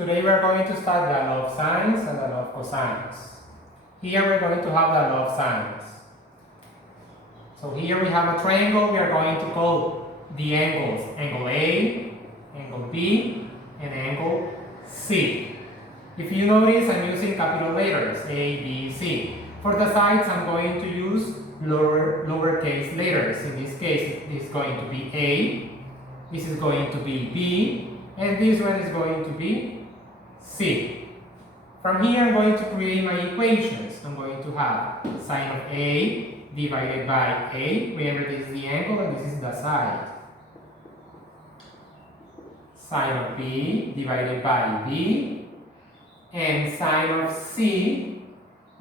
Today we're going to start the law of sines and the law of cosines. Here we're going to have the law of sines. So here we have a triangle. We are going to call the angles angle A, angle B, and angle C. If you notice, I'm using capital letters A, B, C. For the sides, I'm going to use lowercase letters. In this case, this is going to be A, this is going to be B, and this one is going to be C. From here, I'm going to create my equations. I'm going to have sine of A divided by A. Remember, this is the angle and this is the side. Sine of B divided by B. And sine of C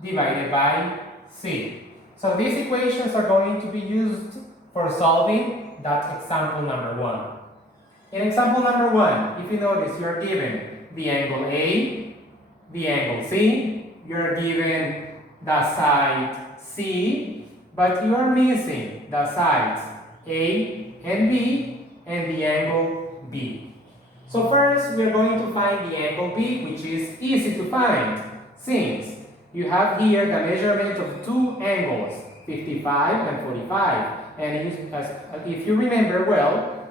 divided by C. So these equations are going to be used for solving that example number 1. In example number 1, if you notice, you're given the angle A, the angle C, you're given the side C, but you are missing the sides A and B and the angle B. So first, we're going to find the angle B, which is easy to find since you have here the measurement of two angles, 55 and 45. And if you remember well,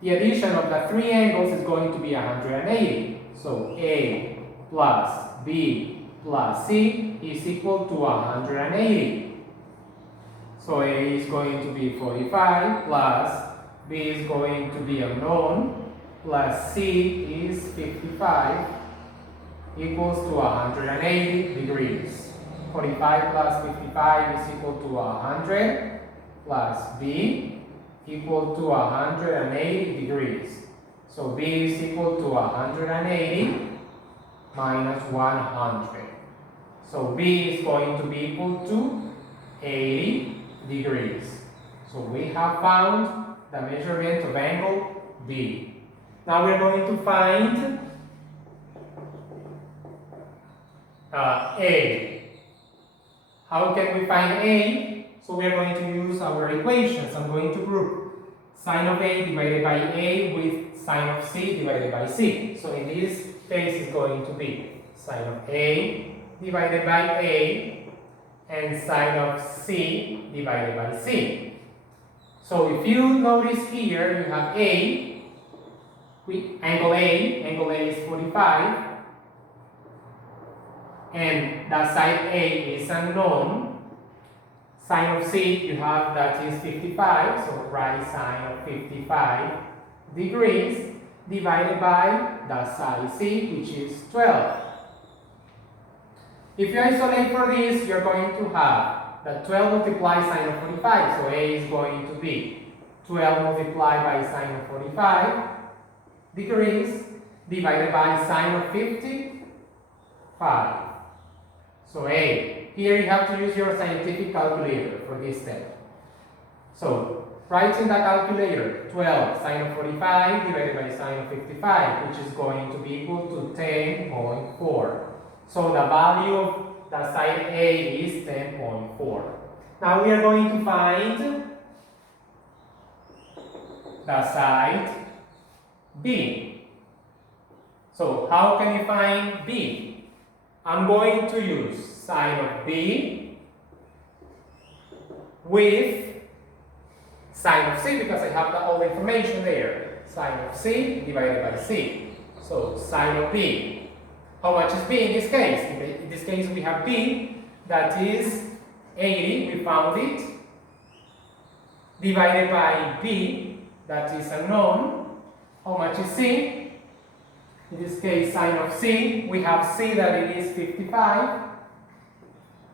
the addition of the three angles is going to be 180. So A plus B plus C is equal to 180. So A is going to be 45 plus B is going to be unknown plus C is 55 equals to 180 degrees. 45 plus 55 is equal to 100 plus B equal to 180 degrees. So B is equal to 180 minus 100. So B is going to be equal to 80 degrees. So we have found the measurement of angle B. Now we're going to find A. How can we find A? So we are going to use our equations. I'm going to group sine of A divided by A with sine of C divided by C. So in this case, it's going to be sine of A divided by A and sine of C divided by C. So if you notice here, you have A, angle A is 45, and the side A is unknown. Sine of C, you have that is 55, so write sine of 55 degrees divided by the side C, which is 12. If you isolate for this, you're going to have the 12 multiplied sine of 45, so A is going to be 12 multiplied by sine of 45 degrees divided by sine of 55. So A, here you have to use your scientific calculator for this step. So write in the calculator 12 sine of 45 divided by sine of 55, which is going to be equal to 10.4. So the value of the side A is 10.4. Now we are going to find the side B. So how can you find B? I'm going to use sine of B with sine of C because I have all the information there. Sine of C divided by C. So sine of B. How much is B in this case? In this case we have B, that is 80, we found it, divided by B, that is unknown. How much is C? In this case, sine of C, we have C that it is 55,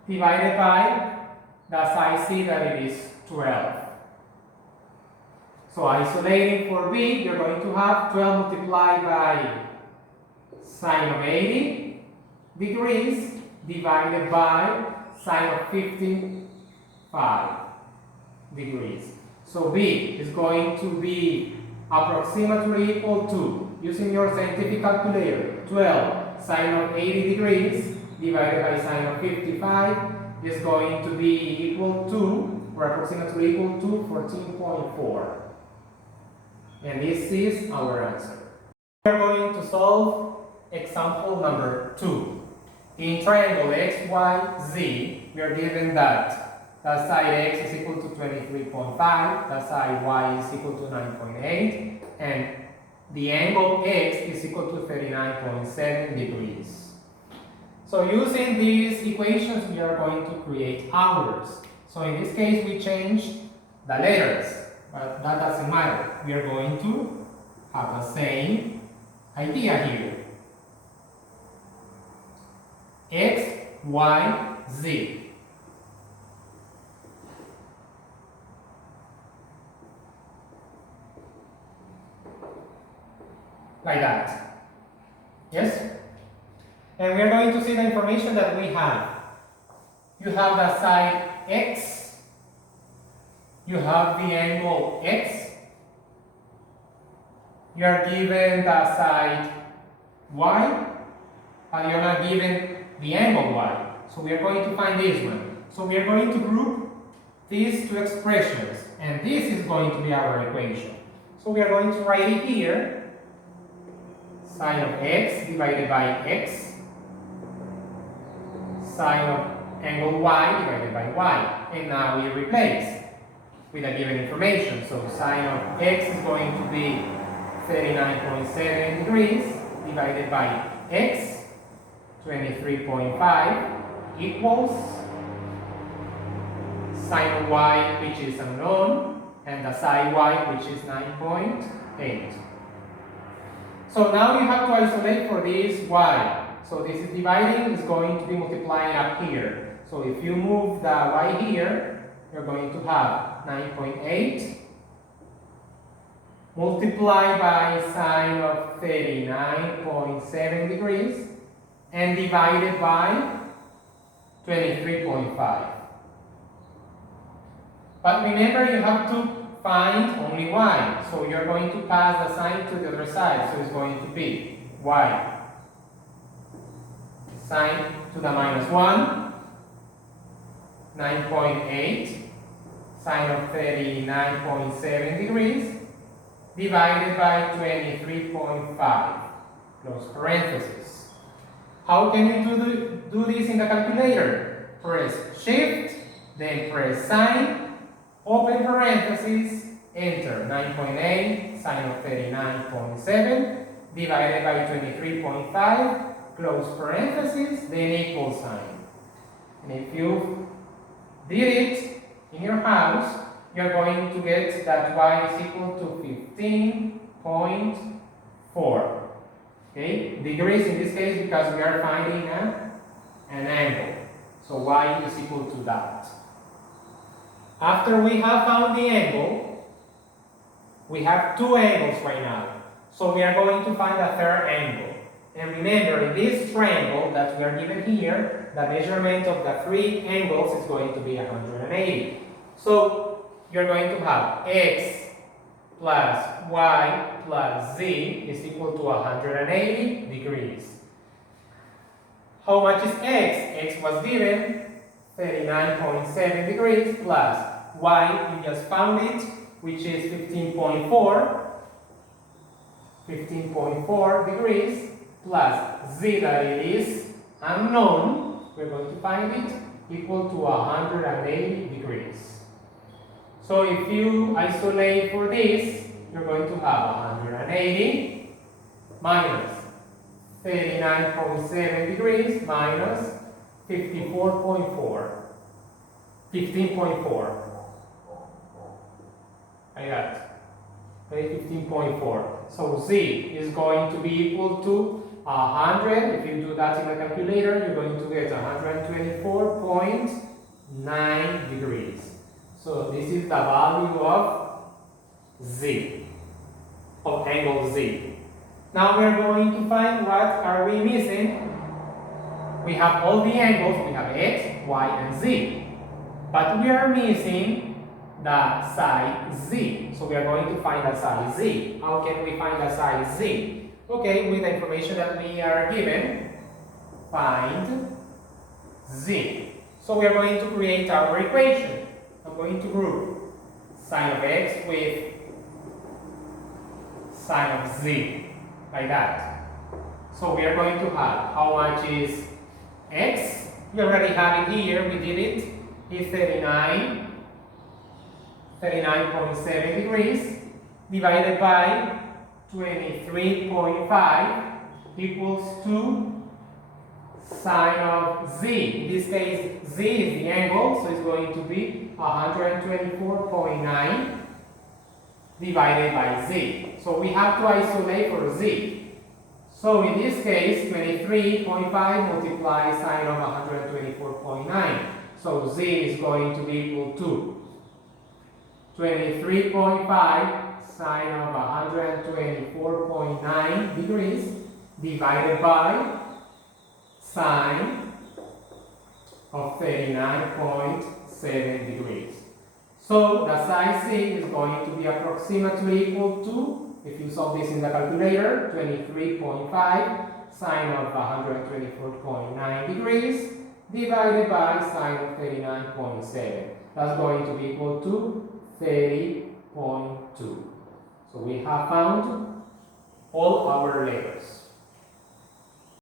divided by the side C that it is 12. So isolating for B, you're going to have 12 multiplied by sine of 80 degrees divided by sine of 55 degrees. So B is going to be approximately equal to, using your scientific calculator, 12 sine of 80 degrees divided by sine of 55 is going to be equal to, or approximately equal to 14.4. And this is our answer. We are going to solve example number 2. In triangle XYZ, we are given that the side x is equal to 23.5, the side y is equal to 9.8, and the angle x is equal to 39.7 degrees. So using these equations, we are going to create ours. So in this case, we change the letters, but that doesn't matter. We are going to have the same idea here. X, Y, Z. Like that. Yes? And we are going to see the information that we have. You have the side X. You have the angle X. You are given the side Y. And you're not given the angle Y. So we are going to find this one. So we are going to group these two expressions. And this is going to be our equation. So we are going to write it here. Sine of x divided by x. Sine of angle y divided by y. And now we replace with the given information. So sine of x is going to be 39.7 degrees divided by x, 23.5, equals sine of y, which is unknown, and the sine y, which is 9.8. So now you have to isolate for this y. So this is dividing, is going to be multiplying up here. So if you move the y here, you're going to have 9.8 multiplied by sine of 39.7 degrees and divided by 23.5. But remember, you have to find only y. So you're going to pass the sign to the other side. So it's going to be y sine to the minus 1, 9.8 sine of 39.7 degrees divided by 23.5, close parenthesis. How can you do this in the calculator? Press shift, then press sign, open parenthesis, enter 9.8 sine of 39.7 divided by 23.5, close parenthesis, then equal sign. And if you did it in your house, you're going to get that y is equal to 15.4. Okay, degrees in this case because we are finding an angle. So y is equal to that. After we have found the angle, we have two angles right now. So we are going to find a third angle. And remember, in this triangle that we are given here, the measurement of the three angles is going to be 180. So you're going to have x plus y plus z is equal to 180 degrees. How much is x? X was given 39.7 degrees plus y, you just found it, which is 15.4 degrees plus z that it is unknown, we're going to find it, equal to 180 degrees. So if you isolate for this, you're going to have 180 minus 39.7 degrees minus 15.4. Like that. Okay, 15.4. So z is going to be equal to 100. If you do that in the calculator, you're going to get 124.9 degrees. So this is the value of z, of angle z. Now we are going to find what are we missing. We have all the angles, we have x, y, and z. But we are missing the side z. So we are going to find the side z. How can we find the side z? Okay, with the information that we are given, find z. So we are going to create our equation. I'm going to group sine of x with sine of z, like that. So we are going to have how much is x? We already have it here, we did it. It's 39.7 degrees divided by 23.5 equals to sine of z. In this case, z is the angle, so it's going to be 124.9 divided by z. So we have to isolate for z. So in this case, 23.5 multiplies sine of 124.9. So z is going to be equal to 23.5 sine of 124.9 degrees divided by sine of 39.7 degrees. So the sine c is going to be approximately equal to, if you solve this in the calculator, 23.5 sine of 124.9 degrees divided by sine of 39.7. That's going to be equal to 30.2. So we have found all our layers.